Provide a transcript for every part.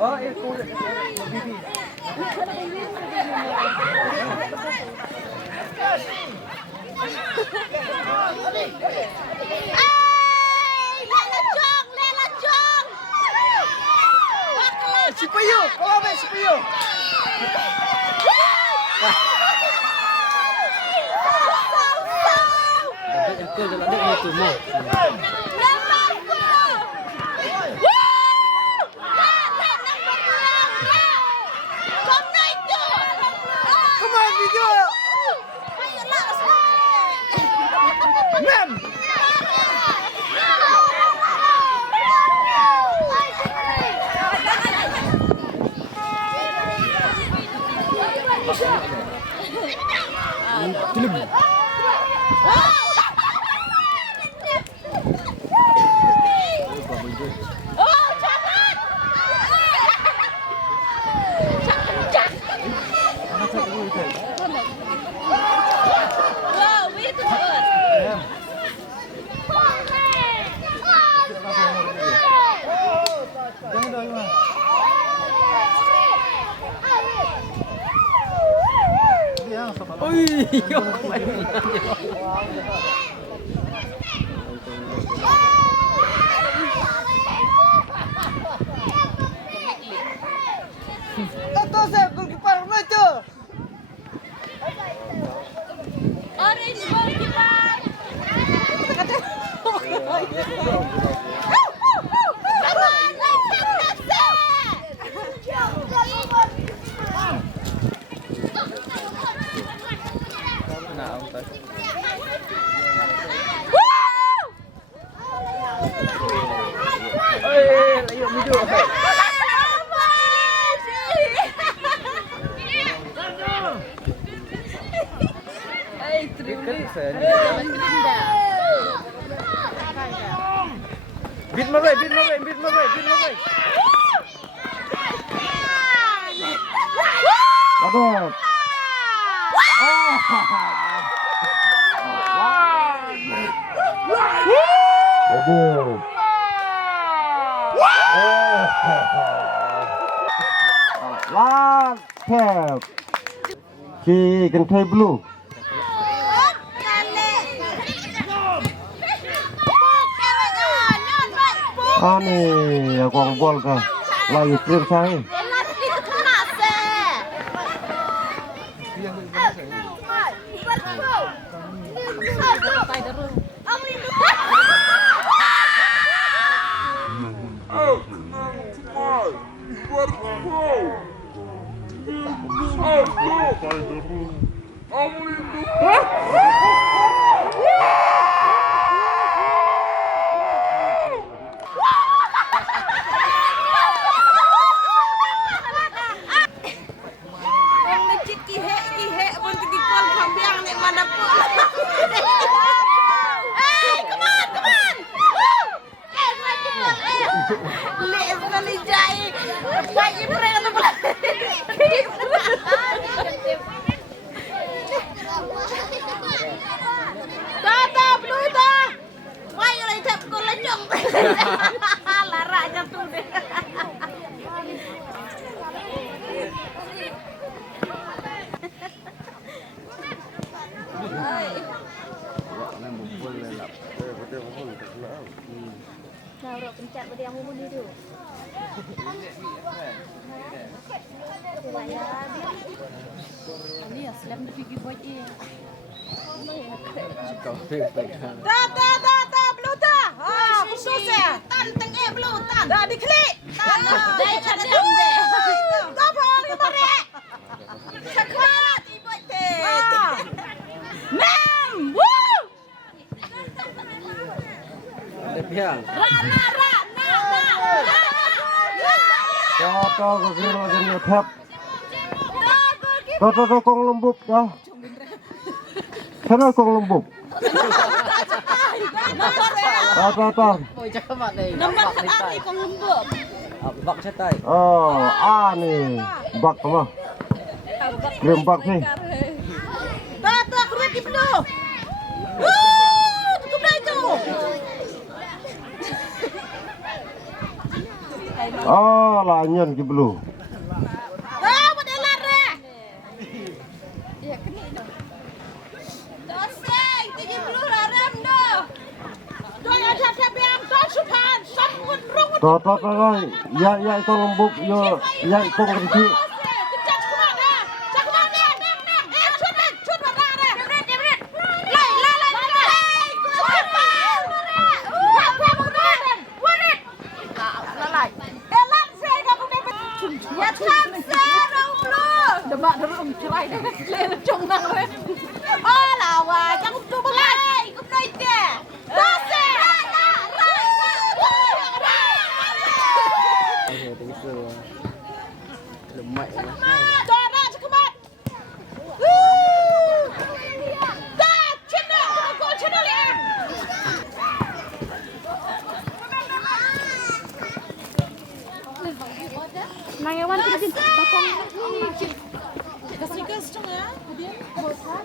Oh, itu bibi. Sipayo, kalau be sipayo. Dapat aku jalan dek itu mau. Bit marai. Aduh. Last kynthei blue. Ani akong bol ka. Layu trip saya. pencet pada yang umum itu. Ini ya slam di gigi buat ini. Ta, Bluta. Ah, khusus ya. Tanteng Dah diklik. Dah cadam deh. Kau boleh ni bare. Sekolah tiba teh. Mem. Woo. Piang. Rana. To ke kira jadi thap. To kong lembuk dah. Sana kong lembuk. To. Ôi chắc các bạn này Nombor bọc kat lên ani tay. kau lembut. Bọc trên tay. Oh, ni bak mah. Lem bak ni. Dah keluar di penuh. Tutup dah itu. Oh, lanyan ki belu. Pada lari. Doseng, 70 laram dah. Doi ada yang doi supan, sambut rung. To. Ya kong lembuk yo, ya kong kecil. Kejat kuat dah. Cak kuat ni. Cut pada dah. Lai. Elan saya kau ni. Ya tham saya rong lu. Demak derung cerai dah. Leh cung nang le. Oh lawa, jangan tu belai. Kau ni dia. Doseng. Lemak lah. Dora cekemat. Dah, cina. Kau cina liang. Nangawan kita bakong Kasih ke setengah. Kemudian bosan.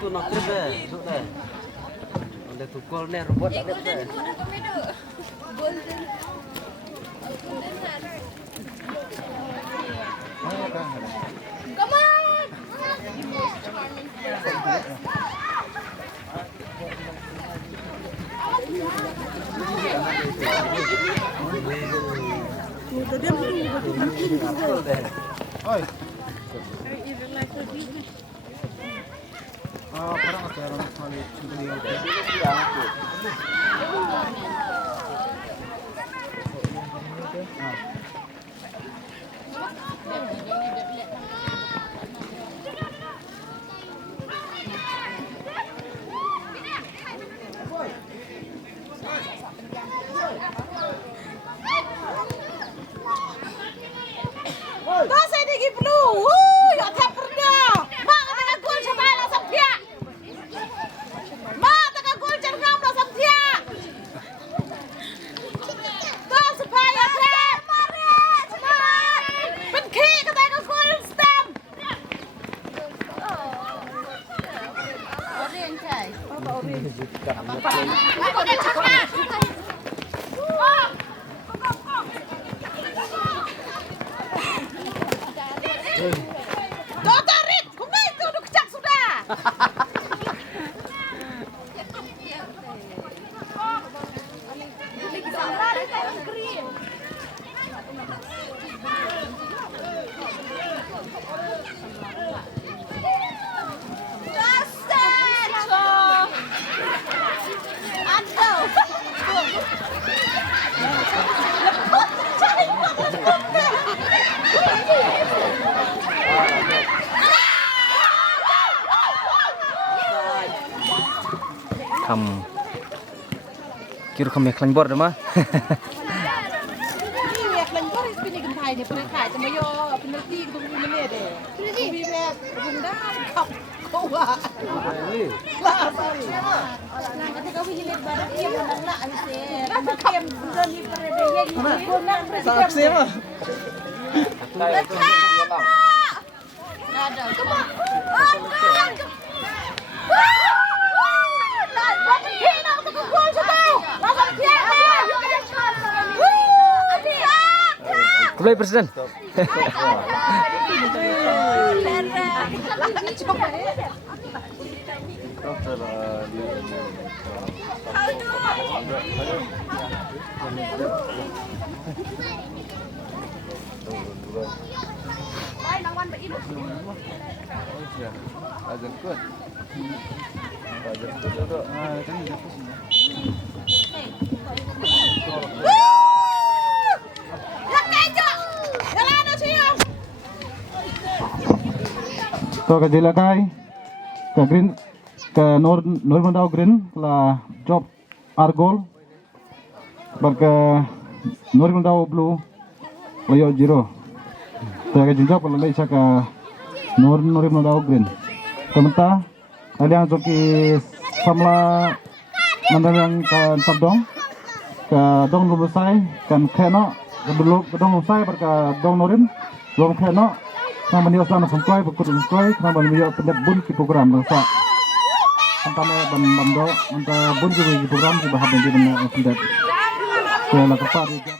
Tu nak kerja, duduk deh. Ada tukul ni robot ada deh. Betul deh. Oi. Parang ako meron ako ulit Doseng ni perlu. Ya tak pernah. Mak kata gol sampai lah sampai. Mak kata gol jangan lah sampai. Dah sampai ya tak. Benki kata gol stem. Kau dah cakap. Dokter Rit, kumai itu udah kecak sudah. Kira kami klan bor dah mah. Ini wek lengkor ini kynthei ni pergi khai sama yo peneliti tunggu ini deh. Ini wek bunda kap kau ah. Lah sorry. Nah, ketika kau hilir badan dia memang lah habisnya. Memang dia bukan di perbedaan ini. Bukan Saksi mah. ada. Kulai presiden. To ke Jingialehkai, ke Green, ke Nongladaw Green là job Argol, và ke Nongladaw Blue là yo zero. To ke Jingialehkai là lấy ke Nongladaw Green. Kementah ada yang joki samla nandang ke tabdong, ke dong lubusai, kan keno, ke dong lubusai, ke dong Nongrim, belum keno. Nama dia selama sampai berikut sampai nama dia pendat bun di program rasa antara bandam do antara bun di program di bahagian di mana pendat. Saya lakukan.